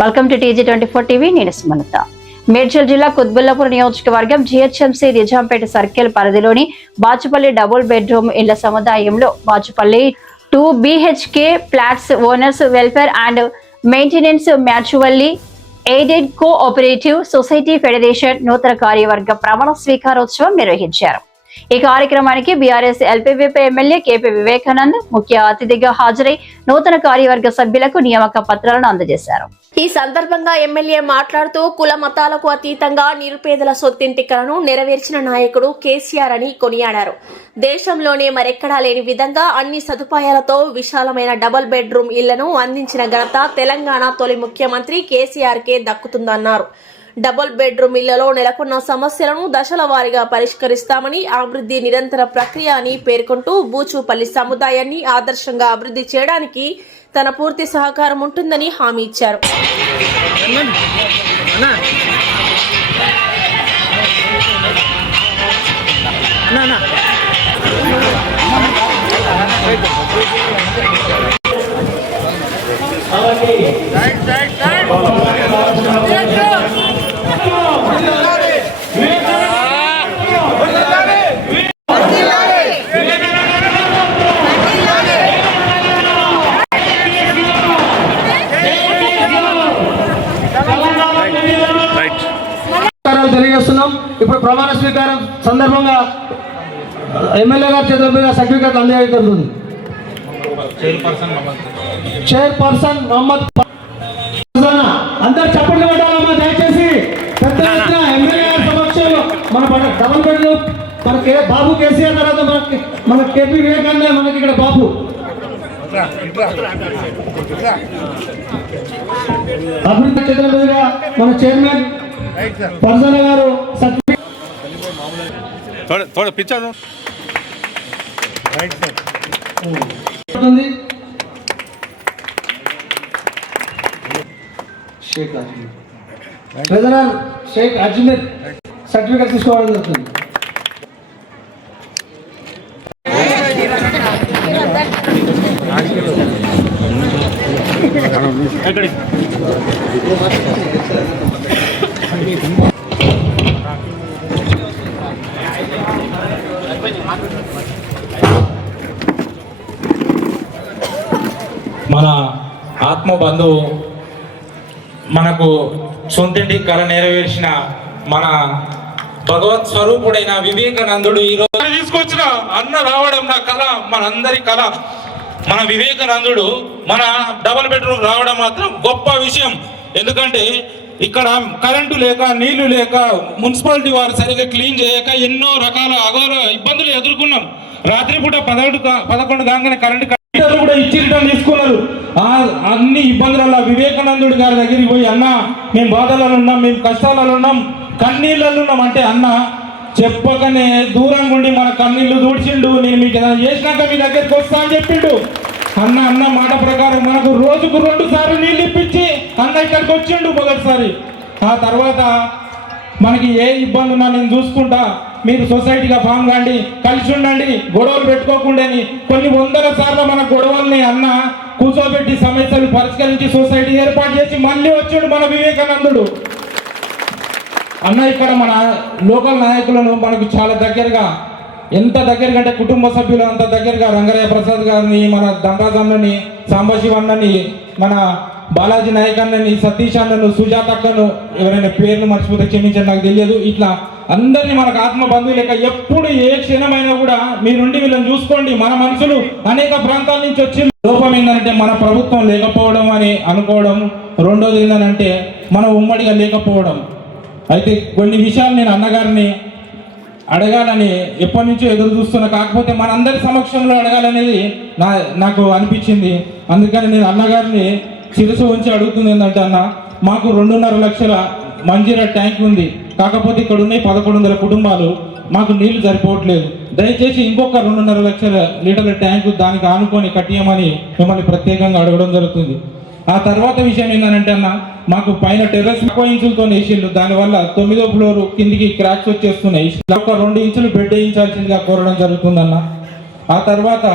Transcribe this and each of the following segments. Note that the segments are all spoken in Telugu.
Welcome to TG24 TV. నేను సుమలత. మేడ్చల్ జిల్లా కుత్బుల్లాపూర్ నియోజకవర్గం GHMC నిజాంపేట సర్కిల్ పరిధిలోని బాచుపల్లి డబుల్ బెడ్రూమ్ ఇళ్ల సముదాయంలో Bachupally 2 BHK flats owners welfare and maintenance mutually aided cooperative society federation నూతన కార్యవర్గ ప్రమాణ స్వీకారోత్సవం నిర్వహించారు. ఈ కార్యక్రమానికి బీఆర్ఎస్ ఎల్పీవీపీ ఎమ్మెల్యే కేపీ వివేకానంద్ ముఖ్య అతిథిగా హాజరై నూతన కార్యవర్గ సభ్యులకు నియామక పత్రాలను అందజేశారు. ఈ సందర్భంగా ఎమ్మెల్యే మాట్లాడుతూ కుల మతాలకు అతీతంగా నిరుపేదల సొంతింటి కలను నెరవేర్చిన నాయకుడు కేసీఆర్ అని కొనియాడారు. దేశంలోనే మరెక్కడా లేని విధంగా అన్ని సదుపాయాలతో విశాలమైన డబుల్ బెడ్రూమ్ ఇళ్లను అందించిన ఘనత తెలంగాణ తొలి ముఖ్యమంత్రి కేసీఆర్ కే దక్కుతుందన్నారు. డబుల్ బెడ్రూమ్ ఇళ్లలో నెలకొన్న సమస్యలను దశల వారీగా పరిష్కరిస్తామని, అభివృద్ధి నిరంతర ప్రక్రియ అని పేర్కొంటూ బూచుపల్లి సముదాయాన్ని ఆదర్శంగా అభివృద్ధి చేయడానికి తన పూర్తి సహకారం ఉంటుందని హామీ ఇచ్చారు. తెలియజేస్తున్నాం. ఇప్పుడు ప్రమాణ స్వీకారం సందర్భంగా ఎమ్మెల్యే గారి చేతుల మీద సర్టిఫికెట్ అందజేయబడుతుంది. చైర్పర్సన్ మహమ్మద్ అందరు చప్పట్లు కొట్టాలమ్మా దయచేసి. పెద్ద ఎత్తున ఎమ్మెల్యే గారి సమక్షంలో మన డబల్ బెడ్రూమ్ మన బాబు కేసీఆర్ తర్వాత మన కేపీ వివేకానంద మనకి ఇక్కడ బాబు అభివృద్ధి చేతుల మీదుగా మన చైర్మన్ పర్సన్ గారు ట్రెజరర్ షేక్ అజ్మీర్ సర్టిఫికేట్ తీసుకోవడం జరుగుతుంది. మన ఆత్మ బంధువు మనకు సొంతింటి కళ నెరవేర్చిన మన భగవత్ స్వరూపుడైన వివేకానందుడు ఈరోజు తీసుకొచ్చిన అన్న రావడం నా కళ, మనందరి కళ. మన వివేకానందుడు మన డబుల్ బెడ్రూమ్ రావడం మాత్రం గొప్ప విషయం. ఎందుకంటే ఇక్కడ కరెంటు లేక, నీళ్లు లేక, మున్సిపాలిటీ వారు సరిగ్గా క్లీన్ చేయక ఎన్నో రకాల అఘోర ఇబ్బందులు ఎదుర్కొన్నాం. రాత్రిపూట 11 కాగానే కరెంటు కూడా ఇచ్చి రిటర్న్ తీసుకున్నారు. అన్ని ఇబ్బందులలో వివేకానందుడి గారి దగ్గరికి పోయి, అన్న మేము బాధలలో ఉన్నాం, మేము కష్టాలలో ఉన్నాం, కన్నీళ్ళలో ఉన్నాం అంటే అన్న చెప్పకనే దూరంగా ఉండి మన కన్నీళ్లు దూడ్చిండు. నేను మీకు ఏదైనా చేసినాక మీ దగ్గరికి వస్తా అని చెప్పిండు. అన్న మాట ప్రకారం మనకు రోజుకు 2 సార్లు నీళ్ళు ఇప్పించి అన్న ఇక్కడికి వచ్చిండు మొదటిసారి. ఆ తర్వాత మనకి ఏ ఇబ్బంది ఉన్నా నేను చూసుకుంటా, మీరు సొసైటీగా ఫామ్ కాండి, కలిసి ఉండండి, గొడవలు పెట్టుకోకుండా కొన్ని 100 సార్లు మన గొడవల్ని అన్న కూర్చోబెట్టి సమస్యలు పరిష్కరించి సొసైటీ ఏర్పాటు చేసి మళ్ళీ వచ్చాడు మన వివేకానందుడు. అన్న ఇక్కడ మన లోకల్ నాయకులను మనకు చాలా దగ్గరగా, ఎంత దగ్గరగా అంటే కుటుంబ సభ్యులు అంత దగ్గరగా రంగరయ్య ప్రసాద్ గారిని, మన దండరాజ్ అన్నని, సాంబశివ అన్నని, మన బాలాజీ నాయక్ అన్నని, సతీష్ అన్నను, సుజాత అక్కను, ఎవరైనా పేర్లు మర్చిపోతే క్షమించండి, నాకు తెలియదు. ఇట్లా అందరినీ మనకు ఆత్మ బంధువు లేక ఎప్పుడు ఏ క్షణమైనా కూడా మీరుండి వీళ్ళని చూసుకోండి. మన మనుషులు అనేక ప్రాంతాల నుంచి వచ్చి లోపం ఏంటంటే మన ప్రభుత్వం లేకపోవడం అని అనుకోవడం, రెండోది ఏంటంటే మనం ఉమ్మడిగా లేకపోవడం. అయితే కొన్ని విషయాలు నేను అన్నగారిని అడగాలని ఎప్పటి నుంచో ఎదురు చూస్తున్నా, కాకపోతే మనందరి సమక్షంలో అడగాలనేది నాకు అనిపించింది. అందుకని నేను అన్నగారిని శిరసు ఉంచి అడుగుతుంది ఏంటంటే, అన్న మాకు 2.5 లక్షల మంజీరా ట్యాంక్ ఉంది, కాకపోతే ఇక్కడ ఉన్నాయి 1100 కుటుంబాలు, మాకు నీళ్లు సరిపోవట్లేదు, దయచేసి ఇంకొక 2.5 లక్షల లీటర్ల ట్యాంకు దానికి ఆనుకొని కట్టియమని మిమ్మల్ని ప్రత్యేకంగా అడగడం జరుగుతుంది. ఆ తర్వాత విషయం ఏంటంటే అన్న, మాకు పైన టెర్రస్ ఎక్కువ ఇంచులతో వేసిండ్రు, దానివల్ల 9వ ఫ్లోర్ కిందికి క్రాక్స్ వచ్చేస్తున్నాయి. ఒక 2 ఇంచులు బెడ్ వేయించాల్సిందిగా కోరడం జరుగుతుందన్న. ఆ తర్వాత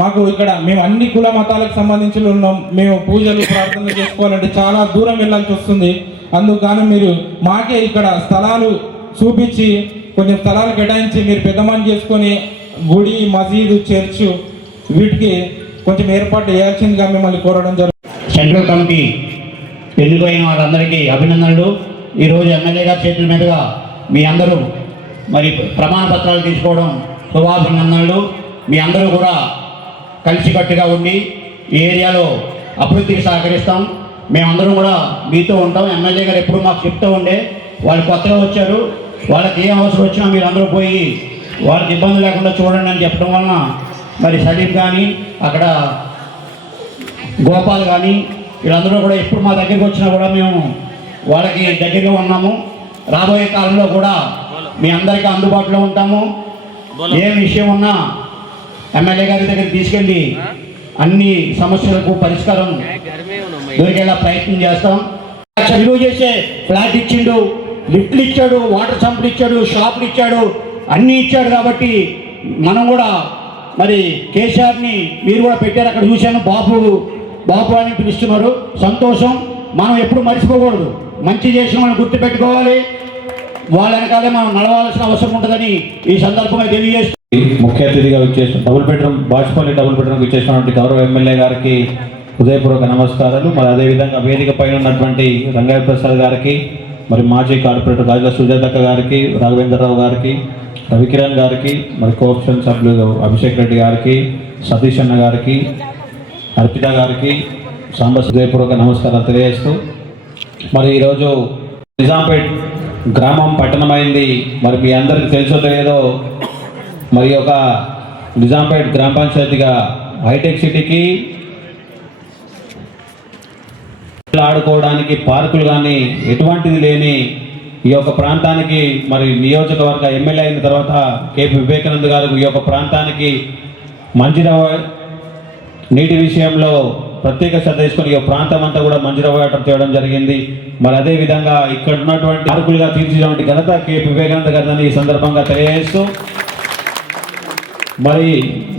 మాకు ఇక్కడ మేము అన్ని కుల మతాలకు సంబంధించి ఉన్నాం. మేము పూజలు ప్రార్థనలు చేసుకోవాలంటే చాలా దూరం వెళ్ళాల్సి వస్తుంది. అందుకని మీరు మాకే ఇక్కడ స్థలాలు చూపించి కొంచెం స్థలాలు కేటాయించి మీరు పెద్దమని చేసుకొని గుడి, మసీదు, చర్చ్ వీటికి కొంచెం ఏర్పాటు చేయాల్సిందిగా మిమ్మల్ని కోరడం జరుగుతుంది. సెంట్రల్ కమిటీ ఎన్నికైన వాళ్ళందరికీ అభినందనలు. ఈరోజు ఎమ్మెల్యే గారి చేతుల మీదుగా మీ అందరూ మరి ప్రమాణ పత్రాలు తీసుకోవడం శుభాభినందనలు. మీ అందరూ కూడా కలిసికట్టుగా ఉండి ఈ ఏరియాలో అభివృద్ధికి సహకరిస్తాం. మేమందరం కూడా మీతో ఉంటాం. ఎమ్మెల్యే గారు ఎప్పుడు మాకు చెప్తూ ఉండే, వాళ్ళు కొత్తగా వచ్చారు, వాళ్ళకి ఏం అవసరం వచ్చినా మీరు అందరూ పోయి వాళ్ళకి ఇబ్బంది లేకుండా చూడండి అని చెప్పడం వలన మరి సలీం కానీ అక్కడ గోపాల్ కానీ వీళ్ళందరూ కూడా ఎప్పుడు మా దగ్గరికి వచ్చినా కూడా మేము వాళ్ళకి దగ్గరగా ఉన్నాము. రాబోయే కాలంలో కూడా మీ అందరికీ అందుబాటులో ఉంటాము. ఏ విషయం ఉన్నా ఎమ్మెల్యే గారి దగ్గర తీసుకెళ్ళి అన్ని సమస్యలకు పరిష్కారం దొరికేలా ప్రయత్నం చేస్తాం. విలువ చేసే ఫ్లాట్ ఇచ్చిండు, లిఫ్ట్లు ఇచ్చాడు, వాటర్ సంపులు ఇచ్చాడు, షాపులు ఇచ్చాడు, అన్నీ ఇచ్చాడు. కాబట్టి మనం కూడా మరి కేసీఆర్ని మీరు కూడా పెట్టారు, అక్కడ చూశాను, బాబు అని పిలుస్తున్నారు. సంతోషం. మనం ఎప్పుడు మర్చిపోకూడదు. మంచి చేసిన వాళ్ళని గుర్తుపెట్టుకోవాలి. వాళ్ళ వెనకాలే మనం నడవాల్సిన అవసరం ఉంటుందని ఈ సందర్భంగా తెలియజేస్తూ ముఖ్య అతిథిగా వచ్చేసిన బాచుపల్లి డబుల్ బెడ్రూమ్ ఇచ్చేసినటువంటి గౌరవ ఎమ్మెల్యే గారికి హృదయపూర్వక నమస్కారాలు. మరి అదేవిధంగా వేదిక పైన ఉన్నటువంటి రంగయ్య ప్రసాద్ గారికి, మరి మాజీ కార్పొరేటర్ గాజుల సుజాతక్క గారికి, రాఘవేంద్రరావు గారికి, రవికిరణ్ గారికి, మరి కోఆప్షన్ సభ్యులు అభిషేక్ రెడ్డి గారికి, సతీష్ అన్న గారికి, అర్పిత గారికి హృదయపూర్వక నమస్కారాలు తెలియజేస్తూ, మరి ఈరోజు నిజాంపేట్ గ్రామం పట్టణమైంది. మరి మీ అందరికీ తెలుసో తెలియదో, మరి ఒక నిజాంపేట్ గ్రామ పంచాయతీగా హైటెక్ సిటీకి ఆడుకోవడానికి పార్కులు కానీ ఎటువంటిది లేని ఈ యొక్క ప్రాంతానికి మరి నియోజకవర్గ ఎమ్మెల్యే అయిన తర్వాత కేపీ వివేకానంద్ గారు ఈ యొక్క ప్రాంతానికి మంచిర్యాల నీటి విషయంలో ప్రత్యేక శ్రద్ధ తీసుకొని ఈ ప్రాంతం అంతా కూడా మంచిర్యాల చేయడం జరిగింది. మరి అదేవిధంగా ఇక్కడ ఉన్నటువంటి పార్కులుగా తీర్చినటువంటి ఘనత కేపీ వివేకానంద్ గారిని ఈ సందర్భంగా తెలియజేస్తూ, మరి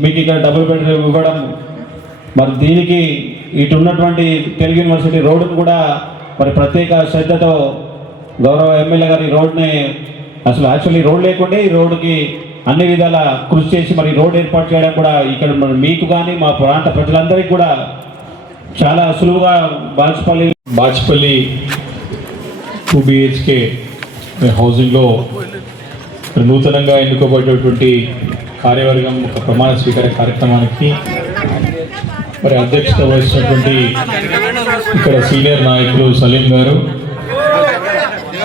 మీకు ఇక్కడ డబుల్ బెడ్రూమ్ ఇవ్వడం, మరి దీనికి ఇటు ఉన్నటువంటి తెలుగు యూనివర్సిటీ రోడ్డును కూడా మరి ప్రత్యేక శ్రద్ధతో గౌరవ ఎమ్మెల్యే గారి రోడ్ని అసలు యాక్చువల్లీ రోడ్ లేకుండే ఈ రోడ్డుకి అన్ని విధాల కృషి చేసి మరి రోడ్ ఏర్పాటు చేయడం కూడా ఇక్కడ మీకు కానీ మా ప్రాంత ప్రజలందరికీ కూడా చాలా సులువుగా బాచుపల్లి 2 BHK హౌసింగ్లో నూతనంగా ఎన్నుకోబడినటువంటి కార్యవర్గం ఒక ప్రమాణ స్వీకార కార్యక్రమానికి మరి అధ్యక్షత వహిస్తున్నటువంటి ఇక్కడ సీనియర్ నాయకులు సలీం గారు,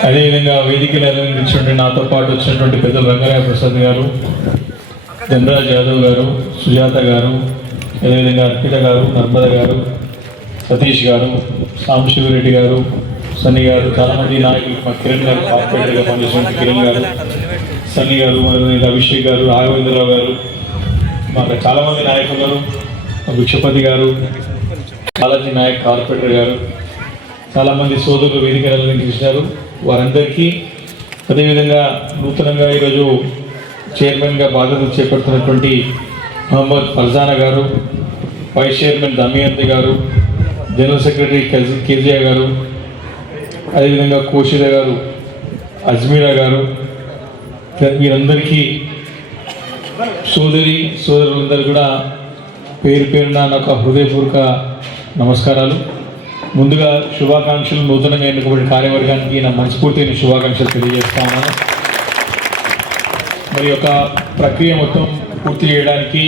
అదేవిధంగా వేదికలు అలంకరించినటువంటి నాతో పాటు వచ్చినటువంటి పెద్దలు రంగరాయ ప్రసాద్ గారు, ధనరాజ్ యాదవ్ గారు, సుజాత గారు, అదేవిధంగా అర్పిత గారు, నర్మద గారు, సతీష్ గారు, సాంబశివరెడ్డి గారు, సన్నీ గారు, చాలామంది నాయకులు, మా కిరణ్ గారు కార్పొరేటర్గా పనిచేసిన కిరణ్ గారు, సన్నీ గారు, అభిషేక్ గారు, రాఘవేంద్రరావు గారు, మాకు చాలామంది నాయకులు, భిక్షపతి గారు, బాలాజీ నాయక్ కార్పొరేటర్ గారు, చాలామంది సోదరులు వేదికలు అలంకరించారు. వారందరికీ, అదేవిధంగా నూతనంగా ఈరోజు చైర్మన్గా బాధ్యతలు చేపడుతున్నటువంటి మహమ్మద్ ఫర్జానా గారు, వైస్ చైర్మన్ దమయంతి గారు, జనరల్ సెక్రటరీ కేజీఆర్ గారు, అదేవిధంగా కోషిద గారు, అజ్మీరా గారు, వీరందరికీ సోదరులందరూ కూడా పేరు పేరున నాకు హృదయపూర్వక నమస్కారాలు. ముందుగా శుభాకాంక్షలు. నూతనంగా ఎన్నుకోబడిన కార్యవర్గానికి నా మనస్ఫూర్తిని శుభాకాంక్షలు తెలియజేస్తా ఉన్నాను. మరి యొక్క ప్రక్రియ మొత్తం పూర్తి చేయడానికి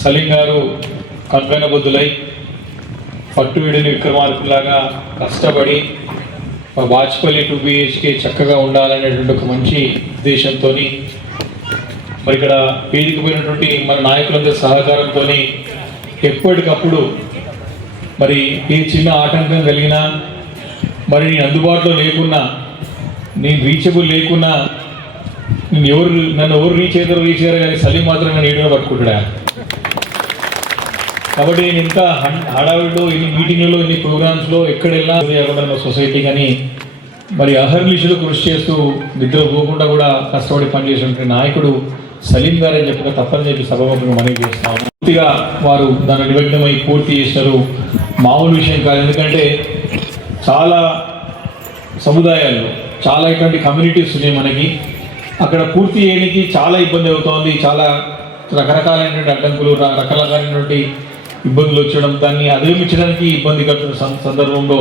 సలీం గారు కంకణబద్ధులై పట్టువిడిని విక్రమార్కులాగా కష్టపడి మా బాచుపల్లి 2 BHK చక్కగా ఉండాలనేటువంటి ఒక మంచి ఉద్దేశంతో మరి ఇక్కడ వేదికపోయినటువంటి మన నాయకులందరి సహకారంతో ఎప్పటికప్పుడు మరి ఏ చిన్న ఆటంకం కలిగినా, మరి నేను అందుబాటులో లేకున్నా, నేను రీచబుల్ లేకున్నా, నన్ను ఎవరు రీచ్ అయ్యారు కానీ సలీం మాత్రం నన్ను ఏడుగా పట్టుకుంటాడా. కాబట్టి నేను ఇంత హడావిడిలో, ఎన్ని మీటింగ్లలో, ఎన్ని ప్రోగ్రామ్స్లో ఎక్కడ వెళ్ళినా సొసైటీ కానీ మరి అహర్నిశలు కృషి చేస్తూ నిద్ర పోకుండా కూడా కష్టపడి పనిచేసినటువంటి నాయకుడు సలీం గారని చెప్పక తప్పని చెప్పి సభాముఖంగా మనవి చేస్తాము. పూర్తిగా వారు దాని నిమగ్నమై పూర్తి చేస్తారు. మామూలు విషయం కాదు, ఎందుకంటే చాలా సముదాయాలు, చాలా ఇటువంటి కమ్యూనిటీస్ ఉన్నాయి మనకి. అక్కడ పూర్తి చేయడానికి చాలా ఇబ్బంది అవుతోంది. చాలా రకరకాలైనటువంటి అడ్డంకులు, రకరకాలైనటువంటి ఇబ్బందులు వచ్చడం, దాన్ని అధిగమించడానికి ఇబ్బంది కలుగుతున్న సందర్భంలో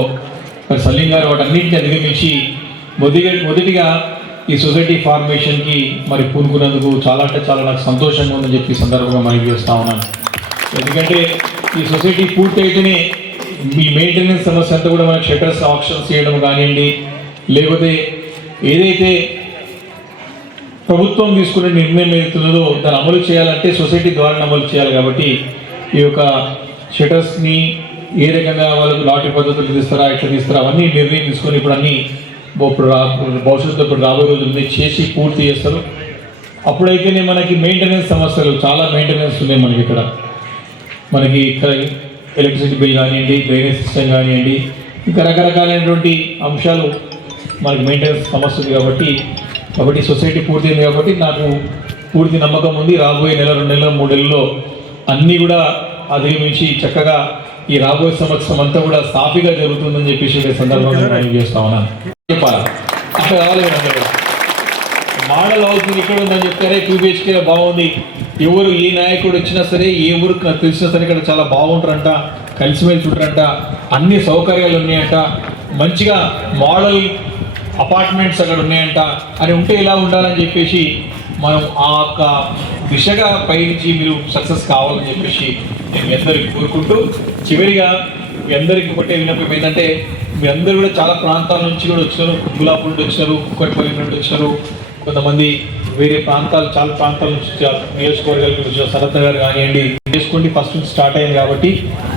మరి సలీం గారు వాటన్నింటినీ అధిగమించి మొదటిగా ఈ సొసైటీ ఫార్మేషన్కి మరి పూనుకున్నందుకు చాలా అంటే చాలా నాకు సంతోషంగా ఉందని చెప్పి సందర్భంగా మనకి చేస్తూ ఉన్నాను. ఎందుకంటే ఈ సొసైటీ పూర్తి అయితేనే ఈ మెయింటెనెన్స్ సమస్య అంతా కూడా మనకి షట్టర్స్ ఆప్షన్స్ చేయడం కానివ్వండి, లేకపోతే ఏదైతే ప్రభుత్వం తీసుకునే నిర్ణయం ఏదైతుందో దాన్ని అమలు చేయాలంటే సొసైటీ ద్వారా అమలు చేయాలి. కాబట్టి ఈ యొక్క షట్టర్స్ని ఏ రకంగా వాళ్ళకు లాటరీ పద్ధతులు తీస్తారా, ఎట్లా తీస్తారా, అవన్నీ నిర్ణయం తీసుకొని ఇప్పుడు అన్నీ భవిష్యత్తులో ఇప్పుడు రాబోయే రోజుల్ని చేసి పూర్తి చేస్తారు. అప్పుడైతేనే మనకి మెయింటెనెన్స్ సమస్యలు, చాలా మెయింటెనెన్స్ ఉన్నాయి మనకి ఇక్కడ. మనకి ఇక్కడ ఎలక్ట్రిసిటీ బిల్ కానివ్వండి, డ్రైనేజ్ సిస్టమ్ కానివ్వండి, ఇంకా రకరకాలైనటువంటి అంశాలు మనకి మెయింటెనెన్స్ సమస్య ఉంది. కాబట్టి సొసైటీ పూర్తయింది కాబట్టి నాకు పూర్తి నమ్మకం ఉంది. రాబోయే నెల, 2 నెలలు, 3 నెలల్లో అన్నీ కూడా అధిగమించి చక్కగా ఈ రాబోయే సంవత్సరం అంతా కూడా సాఫీగా జరుగుతుందని చెప్పేసి సందర్భంగా నేను చేస్తా ఉన్నాను. చెప్పాలి అట్లా కావాలి. మోడల్ హౌస్ ఇక్కడ ఉందని చెప్తారే 2 BHK బాగుంది. ఎవరు ఏ నాయకుడు వచ్చినా సరే, ఏ ఊరికి నాకు తెలిసినా సరే ఇక్కడ చాలా బాగుంటారంట, కలిసిమెలిసి ఉంటారంట, అన్ని సౌకర్యాలు ఉన్నాయంట, మంచిగా మోడల్ అపార్ట్మెంట్స్ అక్కడ ఉన్నాయంట అని ఉంటే ఇలా ఉండాలని చెప్పేసి మనం ఆ యొక్క దిశగా పైనుంచి మీరు సక్సెస్ కావాలని చెప్పేసి నేను మీ అందరికీ కోరుకుంటూ, చివరిగా మీ అందరికీ ఒకటే విన్నపం ఏంటంటే, మీ అందరూ కూడా చాలా ప్రాంతాల నుంచి కూడా వచ్చినారు. గులాబ్ నుండి వచ్చినారు, కుక్కటిపల్లి నుండి వచ్చినారు, కొంతమంది వేరే ప్రాంతాలు, చాలా ప్రాంతాల నుంచి నియోజకవర్గాల నుంచి వచ్చిన సరత్న గారు కానివ్వండి. చేసుకోండి, ఫస్ట్ నుంచి స్టార్ట్ అయింది కాబట్టి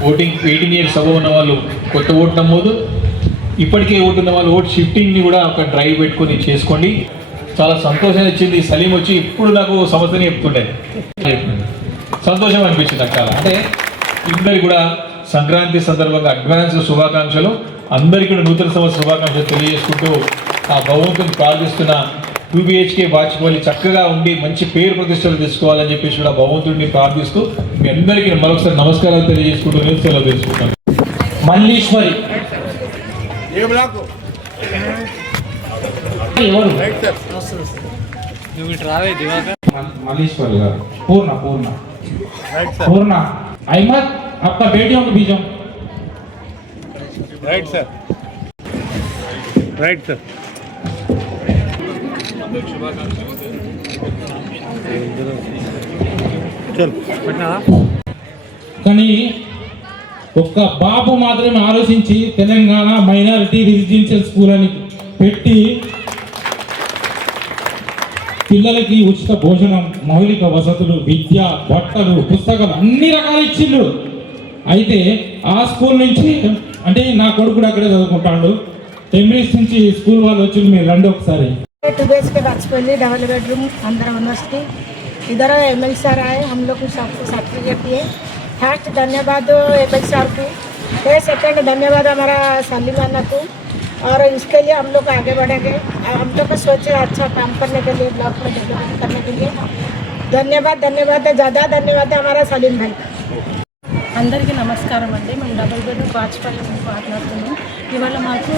18 years అబవ్ ఉన్న వాళ్ళు కొత్త ఓటు నమోదు, ఇప్పటికే ఓటు ఉన్న వాళ్ళు ఓటు షిఫ్టింగ్ని కూడా ఒక డ్రైవ్ పెట్టుకొని చేసుకోండి. చాలా సంతోషం ఇచ్చింది. సలీం వచ్చి ఇప్పుడు నాకు సమస్యని చెప్తుండే, సంతోషం అనిపించింది అక్కడ. అంటే అందరికి కూడా సంక్రాంతి సందర్భంగా అడ్వాన్స్ శుభాకాంక్షలు, అందరికీ కూడా నూతన సంవత్సర శుభాకాంక్షలు తెలియజేసుకుంటూ ఆ భగవంతుని ప్రార్థిస్తున్న 2 BHK బాచిపల్లి చక్కగా ఉండి మంచి పేరు ప్రతిష్టలు తెచ్చుకోవాలని చెప్పేసి కూడా భగవంతుడిని ప్రార్థిస్తూ మీ అందరికీ మరొకసారి నమస్కారాలు తెలియజేసుకుంటూ నేను సెలవు తెలుసుకుంటాను. మల్లీశ్వరి मल्लीश्वरी गाరు पूर्ण अहमद आपका बेटियों के बीच राइट सर चल కానీ ఒక్క బాబు మాత్రమే ఆలోచించి తెలంగాణ మైనారిటీ రెసిడెన్షియల్ స్కూల్ అని పెట్టి పిల్లలకి ఉచిత భోజనం, మౌలిక వసతులు, విద్య, బట్టలు, పుస్తకాలు అన్ని రకాలు ఇచ్చిండు. అయితే ఆ స్కూల్ నుంచి, అంటే నా కొడుకు కూడా అక్కడే చదువుకుంటాడు, టెంబ్రిడ్జ్ నుంచి స్కూల్ వాళ్ళు వచ్చి మీరు రండి ఒకసారి. 2 BHK बाजपल्ली डबल बेडरूम अंदर यूनिवर्सिटी, इधर ML सर आए, हम लोग को सबको सर्टिफिकेट दिए. फर्स्ट धन्यवाद ML सर को, सेकंड धन्यवाद हमारा सलीम अन्ना को, और इसके लिए हम लोग आगे बढ़ेंगे. हम लोग का सोचे अच्छा काम करने के लिए, ब्लॉक में डेवलपमेंट करने के लिए धन्यवाद. ज़्यादा धन्यवाद हमारा सलीम भाई. అందరికీ నమస్కారం అండి. మేము డబుల్ బెడ్రూమ్ బాచిపల్లి నుంచి మాట్లాడుతున్నాం. ఇవాళ మాకు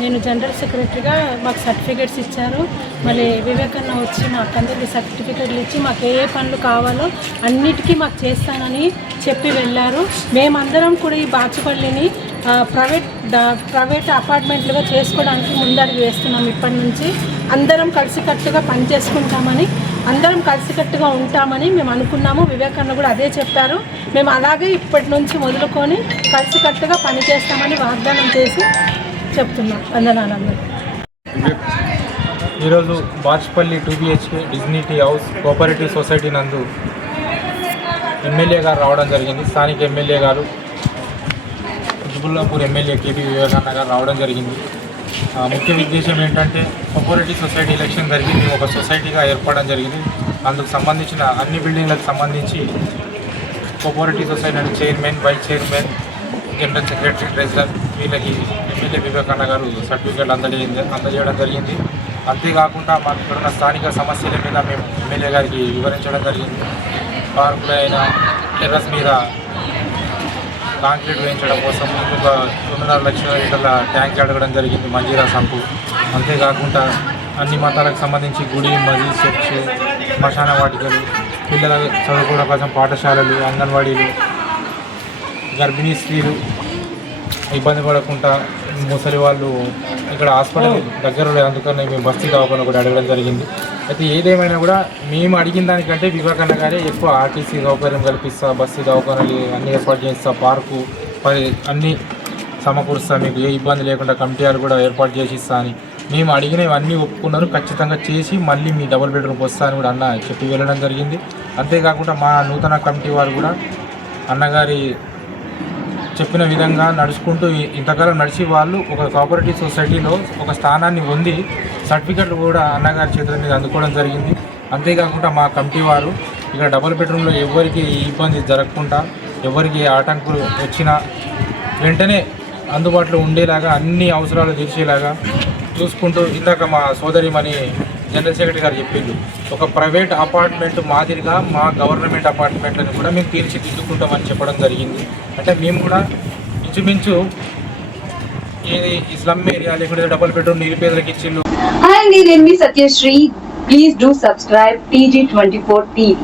నేను జనరల్ సెక్రటరీగా మాకు సర్టిఫికేట్స్ ఇచ్చారు. మళ్ళీ వివేకన్న వచ్చి మాకు అందరికీ సర్టిఫికేట్లు ఇచ్చి మాకు ఏ పనులు కావాలో అన్నిటికీ మాకు చేస్తానని చెప్పి వెళ్ళారు. మేమందరం కూడా ఈ బాచిపల్లిని ప్రైవేట్ అపార్ట్మెంట్లుగా చేసుకోవడానికి ముందడుగు వేస్తున్నాం. ఇప్పటి నుంచి అందరం కలిసికట్టుగా పనిచేసుకుంటామని, అందరం కలిసికట్టుగా ఉంటామని మేము అనుకున్నాము. వివేకన్న కూడా అదే చెప్పారు. మేము అలాగే ఇప్పటి నుంచి మొదలుకొని కలిసికట్టుగా పనిచేస్తామని వాగ్దానం చేసి చెప్తున్నాం. వందనాలు అందరూ. ఈరోజు Bachupally 2 BHK dignity house cooperative society నందు ఎమ్మెల్యే గారు రావడం జరిగింది. స్థానిక ఎమ్మెల్యే గారు, కుతుబుల్లాపూర్ ఎమ్మెల్యే కేపీ వివేకానంద గారు రావడం జరిగింది. ముఖ్య ఉద్దేశం ఏంటంటే, కోఆపరేటివ్ సొసైటీ ఎలక్షన్ జరిగింది, ఒక సొసైటీగా ఏర్పడడం జరిగింది. అందుకు సంబంధించిన అన్ని బిల్డింగ్లకు సంబంధించి cooperative society chairman, vice chairman, general secretary, treasurer వీళ్ళకి ఎమ్మెల్యే వివేకానంద గారు సర్టిఫికేట్ అందజేయడం జరిగింది. అంతేకాకుండా మాకు ఇక్కడున్న స్థానిక సమస్యల మీద మేము ఎమ్మెల్యే గారికి వివరించడం జరిగింది. పార్కులైనా టెర్రస్ మీద కాంక్రీట్ వేయించడం కోసం ఇంకొక 2.5 లక్షల లీటర్ల ట్యాంక్ అడగడం జరిగింది మంజీరా సంపు. అంతేకాకుండా అన్ని మతాలకు సంబంధించి గుడి, మసీద్, చర్చ్, శ్మశాన వాటికలు, పిల్లల చదువుకోవడం కోసం పాఠశాలలు, అంగన్వాడీలు, గర్భిణీ స్త్రీలు ఇబ్బంది పడకుండా ముసలి వాళ్ళు ఇక్కడ హాస్పిటల్ దగ్గరలో లేదు, అందుకని మేము బస్తీ దవాఖాన కూడా అడగడం జరిగింది. అయితే ఏదేమైనా కూడా మేము అడిగిన దానికంటే వివేకానంద గారే ఎక్కువ ఆర్టీసీ సౌకర్యం కల్పిస్తా, బస్తీ దవాఖానలు అన్ని ఏర్పాటు చేస్తా, పార్కు అన్నీ సమకూరుస్తా, మీకు ఏ ఇబ్బంది లేకుండా కమిటీలు కూడా ఏర్పాటు చేసి ఇస్తా అని మేము అడిగినవన్నీ ఒప్పుకున్నారు. ఖచ్చితంగా చేసి మళ్ళీ మీ డబుల్ బెడ్రూమ్ వస్తా అని కూడా అన్న చెప్పి వెళ్ళడం జరిగింది. అంతేకాకుండా మా నూతన కమిటీ వారు కూడా అన్నగారి చెప్పిన విధంగా నడుచుకుంటూ ఇంతకాలం నడిచి వాళ్ళు ఒక కోఆపరేటివ్ సొసైటీలో ఒక స్థానాన్ని పొంది సర్టిఫికెట్లు కూడా అన్నగారి చేతుల మీద అందుకోవడం జరిగింది. అంతేకాకుండా మా కమిటీ వారు ఇక్కడ డబుల్ బెడ్రూమ్లో ఎవరికి ఇబ్బంది జరగకుండా, ఎవరికి ఆటంకులు వచ్చినా వెంటనే అందుబాటులో ఉండేలాగా అన్ని అవసరాలు తీర్చేలాగా చూసుకుంటూ, ఇందాక మా సోదరిమణి జనరల్ సెక్రటరీ గారు చెప్పిండు, ఒక ప్రైవేట్ అపార్ట్మెంట్ మాదిరిగా మా గవర్నమెంట్ అపార్ట్మెంట్లను కూడా మేము తీర్చిదిద్దుకుంటామని చెప్పడం జరిగింది. అంటే మేము కూడా ఇంచుమించు ఇది స్లమ్ ఏరియా లేకుంటే డబుల్ బెడ్రూమ్ నిరుపేదలకు ఇచ్చిళ్ళు. Hi, నేను మీ Satyasri. Please do subscribe TG24 TV.